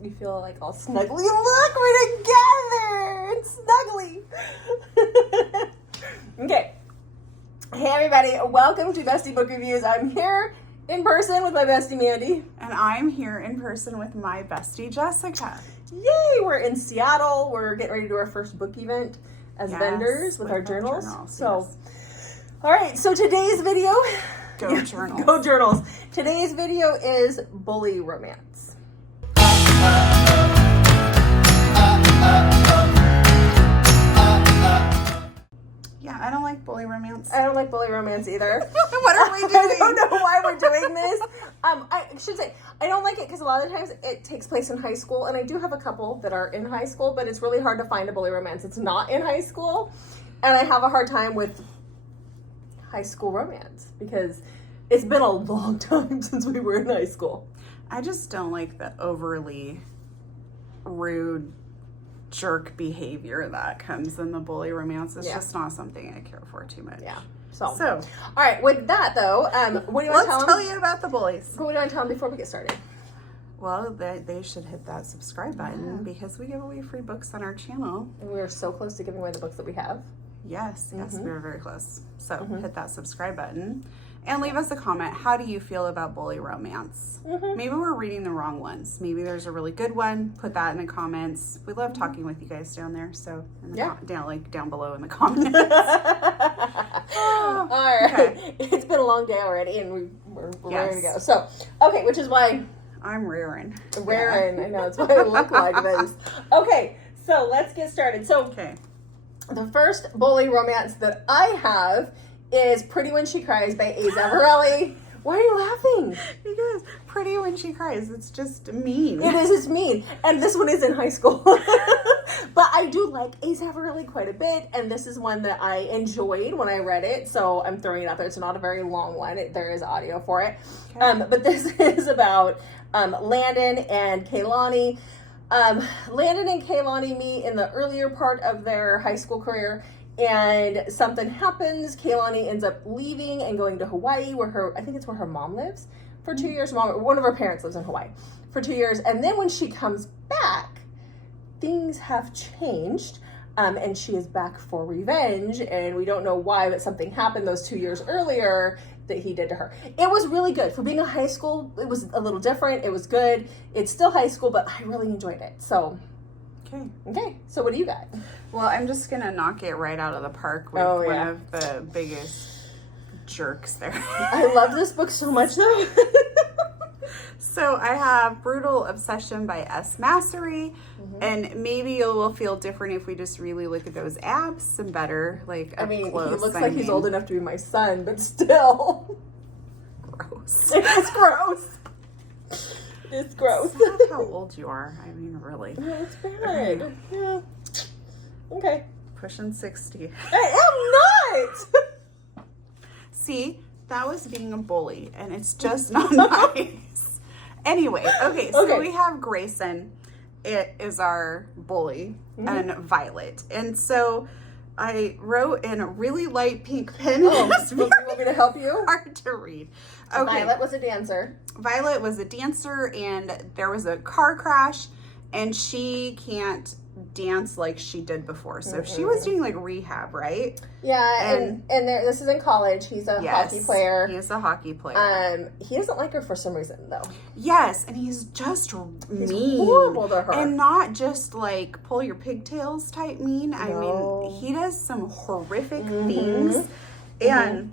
You feel like all snuggly. Look, we're together. It's snuggly. Okay. Hey, everybody. Welcome to Bestie Book Reviews. I'm here in person with my bestie, Mandy. And I'm here in person with my bestie, Jessica. Yay! We're in Seattle. We're getting ready to do our first book event as vendors with our journals. All right. So today's video... Go journals. Go journals. Today's video is bully romance. Yeah, I don't like bully romance. I don't like bully romance either. What are we doing? I don't know why we're doing this. I should say, I don't like it because a lot of times it takes place in high school, and I do have a couple that are in high school, but it's really hard to find a bully romance. It's not in high school, and I have a hard time with high school romance because it's been a long time since we were in high school. I just don't like the overly rude jerk behavior that comes in the bully romance. It's just not something I care for too much. Yeah. So all right. With that though, what do you want to tell you about the bullies? What do you want to tell them before we get started? Well, they should hit that subscribe button because we give away free books on our channel. And we're so close to giving away the books that we have. Yes, we're very close. So hit that subscribe button and leave us a comment. How do you feel about bully romance? Maybe we're reading the wrong ones. Maybe there's a really good one. Put that in the comments. We love talking with you guys down there. So down below in the comments. All right. Okay. It's been a long day already, and we're ready to go. So, okay, which is why I'm raring. Raring. I know, it's why I look like this. Okay, so let's get started. So, the first bully romance that I have is Pretty When She Cries by A. Zavarelli. Why are you laughing? Because Pretty When She Cries, it's just mean. It is, it's mean. And this one is in high school. But I do like A. Zavarelli quite a bit, and this is one that I enjoyed when I read it, so I'm throwing it out there. It's not a very long one. There is audio for it. Okay. But this is about Landon and Kaylani. Landon and Kaylani meet in the earlier part of their high school career, and something happens. Kaylani ends up leaving and going to Hawaii, where I think it's where her mom lives, for 2 years. One of her parents lives in Hawaii for 2 years. And then when she comes back, things have changed, and she is back for revenge, and we don't know why, but something happened those 2 years earlier that he did to her. It was really good. For being a high school, it was a little different. It was good. It's still high school, but I really enjoyed it. So, okay. So what do you got? Well, I'm just going to knock it right out of the park with one of the biggest jerks there. I love this book so much, though. So I have Brutal Obsession by S. Massery, and maybe it will feel different if we just really look at those abs some better, like up close. He looks like he's old enough to be my son, but still. Gross. It's gross. It's gross. It's not how old you are. I mean, really. No, it's bad. Yeah. Okay. Pushing 60. I am not! See, that was being a bully, and it's just not nice. Anyway, so we have Grayson. It is our bully, and Violet. And so I wrote in a really light pink pen. Oh, you want me to help you? Hard to read. Okay. Violet was a dancer. Violet was a dancer, and there was a car crash, and she can't dance like she did before. So she was doing like rehab, right? Yeah, and this is in college. He's a hockey player. He's a hockey player. He doesn't like her for some reason, though. Yes, and he's just mean. Horrible to her. And not just like pull your pigtails type mean. No. I mean, he does some horrific things. And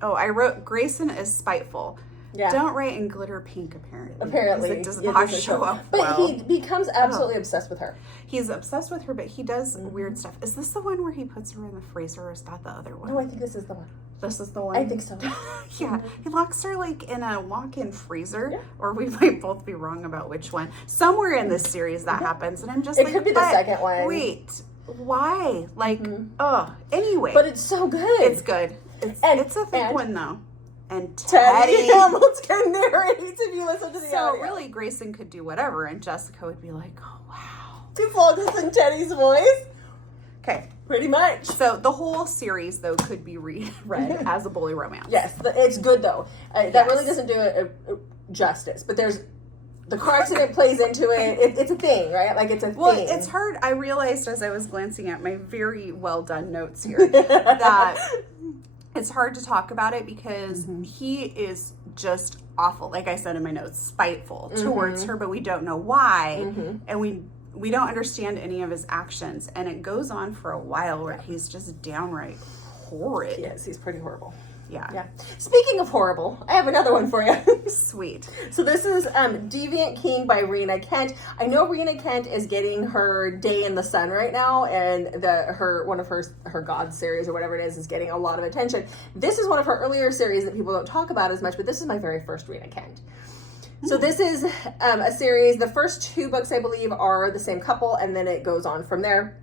I wrote Grayson is spiteful. Yeah. Don't write in glitter pink, apparently. Apparently. It does not show up well. But he becomes absolutely obsessed with her. He's obsessed with her, but he does weird stuff. Is this the one where he puts her in the freezer, or is that the other one? No, I think this is the one. This is the one? I think so. Yeah. He locks her, like, in a walk-in freezer, or we might both be wrong about which one. Somewhere in this series that happens, and I'm just like, it could be the second one. Wait, why? Like, anyway. But it's so good. It's good. It's a thick one, though. And Teddy almost can narrate if you listen to the audio. So really, Grayson could do whatever, and Jessica would be like, oh, wow. To focus in Teddy's voice? Okay. Pretty much. So the whole series, though, could be read as a bully romance. Yes, it's good, though. That really doesn't do it justice. But there's the car accident plays into it. It's a thing, right? Like, it's a thing. Well, it's hard. I realized as I was glancing at my very well done notes here that it's hard to talk about it because he is just awful. Like I said in my notes, spiteful towards her, but we don't know why. And we don't understand any of his actions. And it goes on for a while where he's just downright horrid. Yes, he's pretty horrible. Yeah. Speaking of horrible, I have another one for you. Sweet. So this is Deviant King by Rena Kent. I know Rena Kent is getting her day in the sun right now, and one of her God series or whatever it is getting a lot of attention. This is one of her earlier series that people don't talk about as much, but this is my very first Rena Kent. So this is a series. The first 2 books, I believe, are the same couple, and then it goes on from there.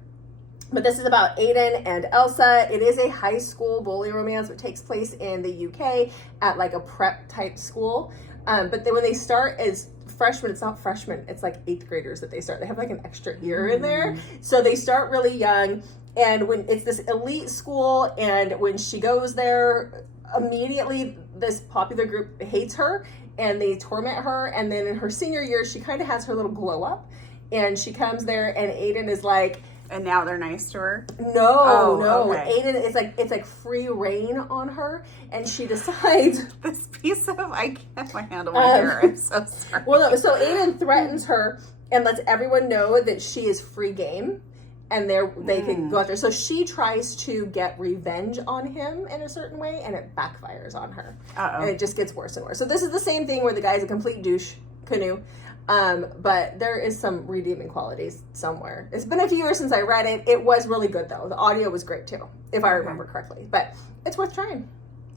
But this is about Aiden and Elsa. It is a high school bully romance that takes place in the UK at like a prep type school. But then when they start as freshmen, it's not freshmen, it's like 8th graders that they start. They have like an extra year in there. So they start really young. And when it's this elite school, and when she goes there, immediately this popular group hates her and they torment her. And then in her senior year, she kind of has her little glow up. And she comes there and Aiden is like, and now they're nice to her? No. Okay. Aiden is it's like free reign on her, and she decides this piece of I can't handle my hair. I'm so sorry. Well, no, so Aiden threatens her and lets everyone know that she is free game, and they can go after her. So she tries to get revenge on him in a certain way, and it backfires on her. And it just gets worse and worse. So this is the same thing where the guy's a complete douche canoe. But there is some redeeming qualities somewhere. It's been a few years since I read it. It was really good though. The audio was great too, if I remember correctly. But it's worth trying.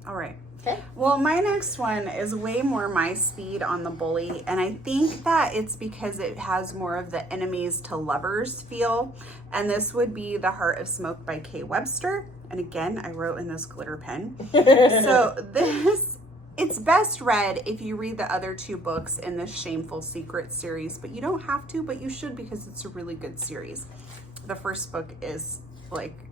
All right. Okay. Well, my next one is way more my speed on the bully, and I think that it's because it has more of the enemies to lovers feel. And this would be The Heart of Smoke by Kay Webster. And again, I wrote in this glitter pen. So it's best read if you read the other 2 books in this Shameful Secrets series, but you don't have to, but you should because it's a really good series. The first book is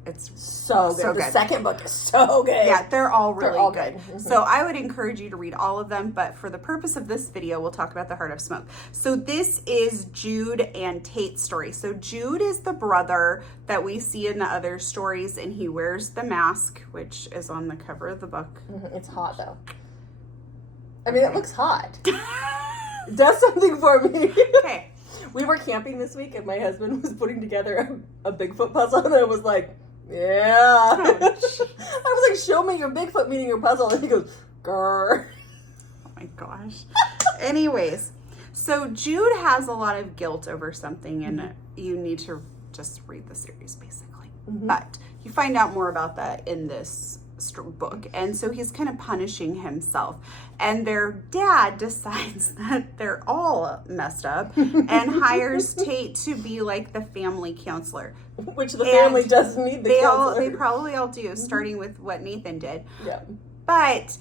it's so good. The second book is so good. Yeah, they're all really good. So I would encourage you to read all of them, but for the purpose of this video, we'll talk about The Heart of Smoke. So this is Jude and Tate's story. So Jude is the brother that we see in the other stories, and he wears the mask, which is on the cover of the book. It's hot though. I mean, it looks hot. It does something for me. Okay. We were camping this week, and my husband was putting together a Bigfoot puzzle, and I was like, yeah. I was like, show me your Bigfoot meaning your puzzle. And he goes, grrr. Oh my gosh. Anyways, so Jude has a lot of guilt over something, and you need to just read the series, basically. But you find out more about that in this book, and so he's kind of punishing himself, and their dad decides that they're all messed up and hires Tate to be like the family counselor, which the family doesn't need. They probably all do, starting with what Nathan did. But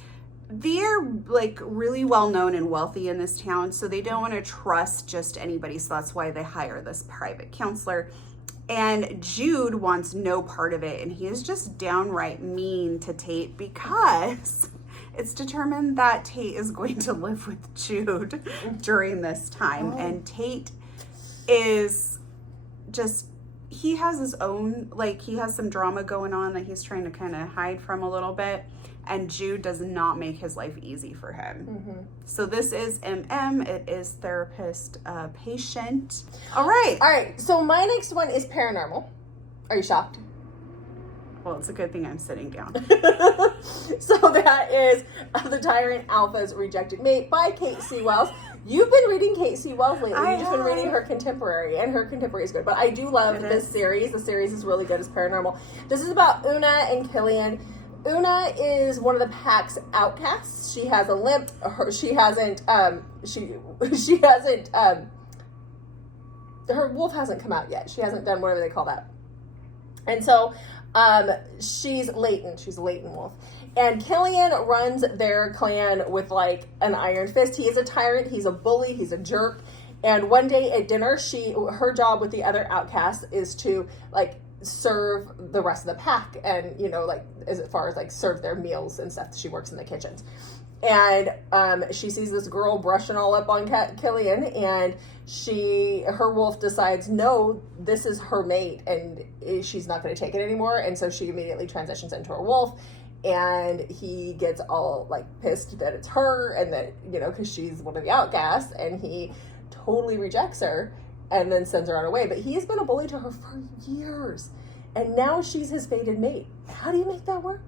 they're like really well known and wealthy in this town, so they don't want to trust just anybody, so that's why they hire this private counselor. And Jude wants no part of it, and he is just downright mean to Tate because it's determined that Tate is going to live with Jude during this time. And Tate is just, he has his own, he has some drama going on that he's trying to kind of hide from a little bit. And Jude does not make his life easy for him. So this is MM. It is therapist, patient. All right. So my next one is Paranormal. Are you shocked? Well, it's a good thing I'm sitting down. So that is The Tyrant Alpha's Rejected Mate by Kate C. Wells. You've been reading Kate C. Wells lately. You've just been reading her contemporary, and her contemporary is good. But I do love this series. The series is really good. It's Paranormal. This is about Una and Killian. Una is one of the pack's outcasts. She has a limp. Her wolf hasn't come out yet. She hasn't done whatever they call that. And so, she's latent. She's a latent wolf. And Killian runs their clan with like an iron fist. He is a tyrant. He's a bully. He's a jerk. And one day at dinner, her job with the other outcasts is to serve the rest of the pack, and as far as serve their meals and stuff. She works in the kitchens, And she sees this girl brushing all up on Killian, and her wolf decides, no, this is her mate, and she's not going to take it anymore. And so she immediately transitions into a wolf, and he gets all like pissed that it's her, and that, you know, because she's one of the outcasts, and he totally rejects her and then sends her on her way. But he's been a bully to her for years, and now she's his fated mate. How do you make that work?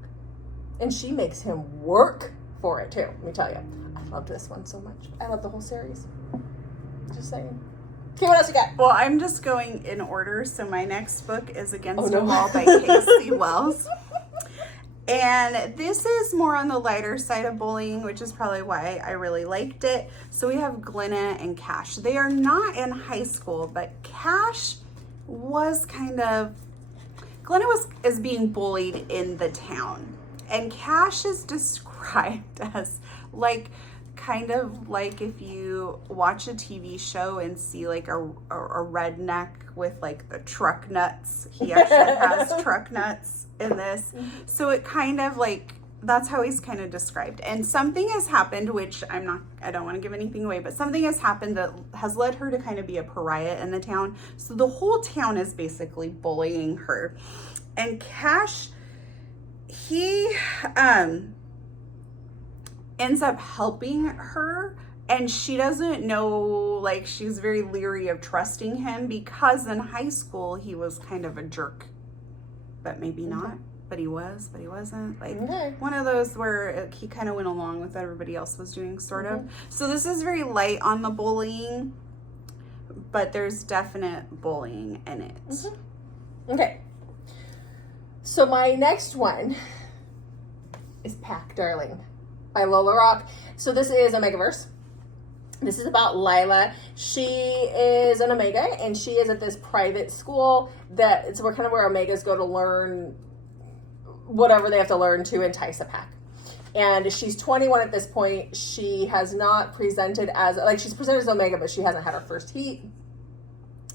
And she makes him work for it too. Let me tell you, I love this one so much. I love the whole series. Just saying. Okay, what else you got? Well, I'm just going in order. So my next book is Against the Wall by Casey Wells. And this is more on the lighter side of bullying, which is probably why I really liked it. So we have Glenna and Cash. They are not in high school, but Cash was Glenna is being bullied in the town. And Cash is described as kind of like if you watch a TV show and see like a redneck with like the truck nuts. He actually has truck nuts in this. So it kind of like, that's how he's kind of described. And something has happened, which I don't want to give anything away, but something has happened that has led her to kind of be a pariah in the town. So the whole town is basically bullying her. And Cash, he ends up helping her, and she doesn't know, like, she's very leery of trusting him because in high school he was kind of a jerk, but maybe not, but he wasn't, like one of those where he kind of went along with what everybody else was doing, sort of. So this is very light on the bullying, but there's definite bullying in it. Okay, so my next one is Pack Darling by Lola Rock. So this is Omegaverse. This is about Lila. She is an Omega, and she is at this private school that it's where Omegas go to learn whatever they have to learn to entice a pack. And she's 21 at this point. She has not presented as, like, she's presented as Omega, but she hasn't had her first heat.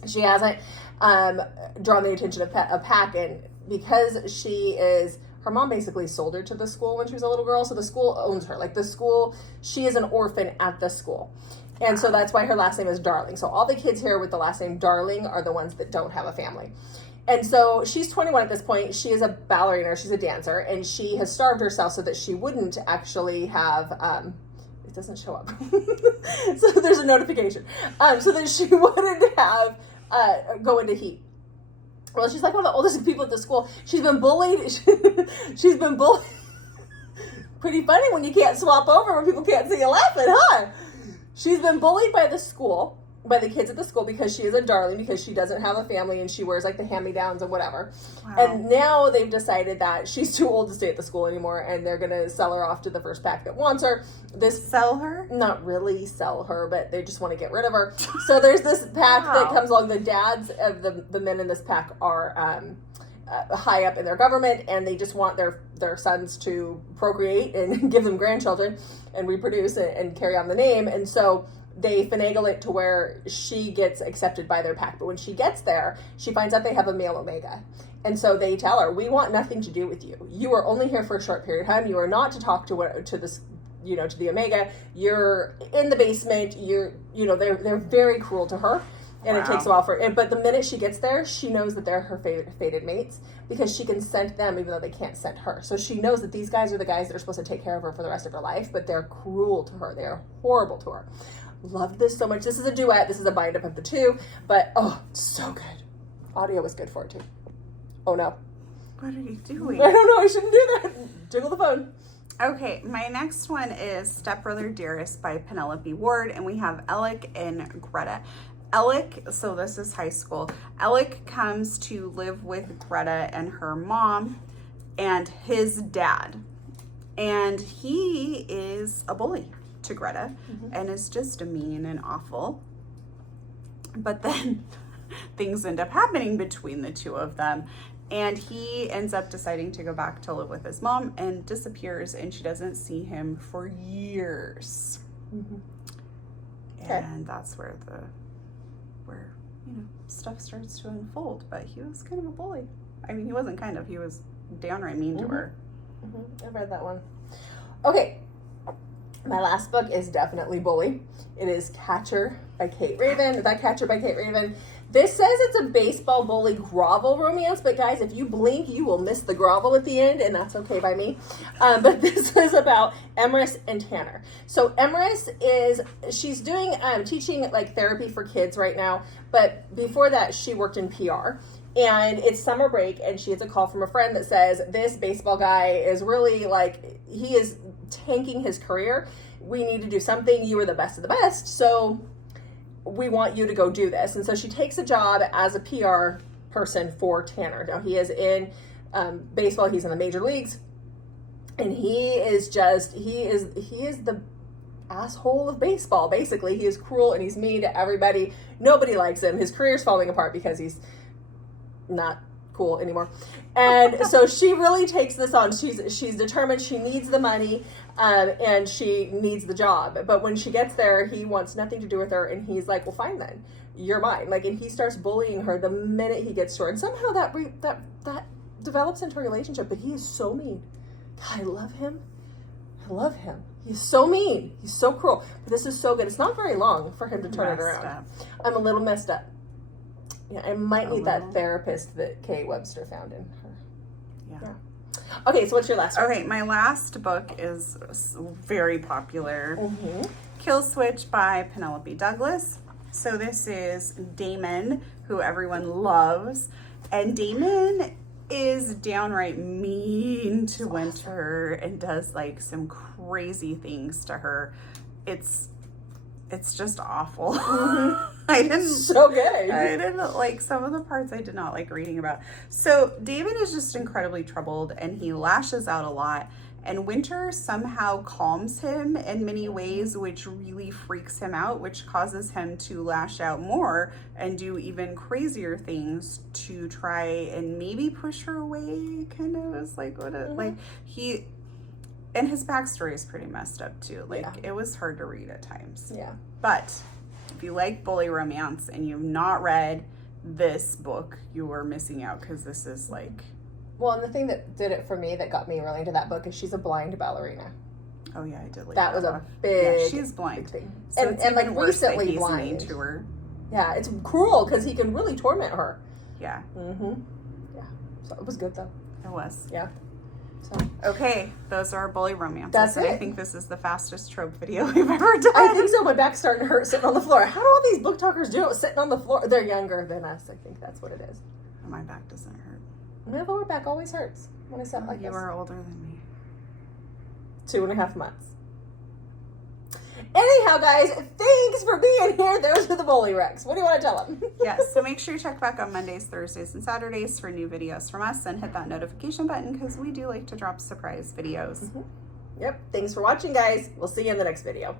She hasn't drawn the attention of pack, and because she is, her mom basically sold her to the school when she was a little girl, so the school owns her. Like, the school, she is an orphan at the school. And so that's why her last name is Darling. So all the kids here with the last name Darling are the ones that don't have a family. And so she's 21 at this point. She is a ballerina, she's a dancer, and she has starved herself so that she wouldn't actually have, it doesn't show up. So there's a notification. So that she wouldn't have, go into heat. Well, she's like one of the oldest people at the school. She's been bullied. She's been bullied. Pretty funny when you can't swap over when people can't see you laughing, huh? She's been bullied by the school, by the kids at the school, because she is a darling, because she doesn't have a family and she wears like the hand-me-downs and whatever. Wow. And now they've decided that she's too old to stay at the school anymore, and they're going to sell her off to the first pack that wants her. Sell her? Not really sell her, but they just want to get rid of her. So there's this pack that comes along. The dads of the men in this pack are high up in their government, and they just want their sons to procreate and give them grandchildren and reproduce and carry on the name. And so they finagle it to where she gets accepted by their pack. But when she gets there, she finds out they have a male Omega. And so they tell her, we want nothing to do with you. You are only here for a short period of time. You are not to talk to this, to the Omega. You're in the basement. They're very cruel to her. And It takes a while but the minute she gets there, she knows that they're her fated mates, because she can scent them even though they can't scent her. So she knows that these guys are the guys that are supposed to take care of her for the rest of her life, but they're cruel to her. They are horrible to her. Loved this so much. This is a duet. This is a bind up of the two, but so good. Audio was good for it too. Oh no. What are you doing? I don't know. I shouldn't do that. Jiggle the phone. Okay, my next one is Brother Dearest by Penelope Ward, and we have Alec and Greta. Alec, so this is high school. Alec comes to live with Greta and her mom and his dad. And he is a bully to Greta and is just mean and awful. But then things end up happening between the two of them. And he ends up deciding to go back to live with his mom and disappears, and she doesn't see him for years. And that's where stuff starts to unfold. But he was kind of a bully. I mean, he wasn't kind of, he was downright mean to her. I read that one. Okay, My last book is definitely Bully. It is Catcher by Kate Raven. That Catcher by Kate Raven. This says it's a baseball bully grovel romance, but guys, if you blink, you will miss the grovel at the end, and that's okay by me. But this is about Emrys and Tanner. So Emrys she's doing teaching like therapy for kids right now, but before that, she worked in PR. And it's summer break, and she gets a call from a friend that says, this baseball guy is really like, he is tanking his career. We need to do something. You are the best of the best. So we want you to go do this. And so she takes a job as a PR person for Tanner. Now he is in baseball. He's in the major leagues, and he is the asshole of baseball. Basically, he is cruel and he's mean to everybody. Nobody likes him. His career's falling apart because he's not cool anymore. And so she really takes this on. She's determined. She needs the money, and she needs the job. But when she gets there, he wants nothing to do with her, and he's like, well, fine then, you're mine. Like, and he starts bullying her the minute he gets to her, and somehow that develops into a relationship. But he is so mean. God, I love him. He's so mean. He's so cruel. But this is so good. It's not very long for him to turn it around. I'm a little messed up. Yeah, I might need that therapist that Kay Webster found in her. Yeah. Okay, so what's your last one? Okay, my last book is very popular. Kill Switch by Penelope Douglas. So this is Damon, who everyone loves. And Damon is downright mean to Winter and does like some crazy things to her. It's just awful. I didn't like some of the parts. I did not like reading about. So David is just incredibly troubled, and he lashes out a lot, and Winter somehow calms him in many ways, which really freaks him out, which causes him to lash out more and do even crazier things to try and maybe push her away. Kind of is like what it like he. And his backstory is pretty messed up too. Like it was hard to read at times. Yeah. But if you like bully romance and you've not read this book, you are missing out, because this is like... Well, and the thing that did it for me, that got me really into that book, is she's a blind ballerina. Oh yeah, I did like that. Was a big... Yeah, she's blind. Big thing. So and like recently blind. To her. Yeah, it's cruel because he can really torment her. Yeah. Yeah. So it was good though. It was. Yeah. So. Okay, those are our bully romances. That's it. I think this is the fastest trope video we've ever done. I think so. My back's starting to hurt sitting on the floor. How do all these book talkers do it sitting on the floor? They're younger than us. I think that's what it is. My back doesn't hurt. My lower back always hurts when I sit like this. You are older than me. 2.5 months. Anyhow, guys, thanks for being here. Those are the bully recs. What do you want to tell them? Yes, so make sure you check back on Mondays, Thursdays, and Saturdays for new videos from us, and hit that notification button because we do like to drop surprise videos. Yep. Thanks for watching, guys. We'll see you in the next video.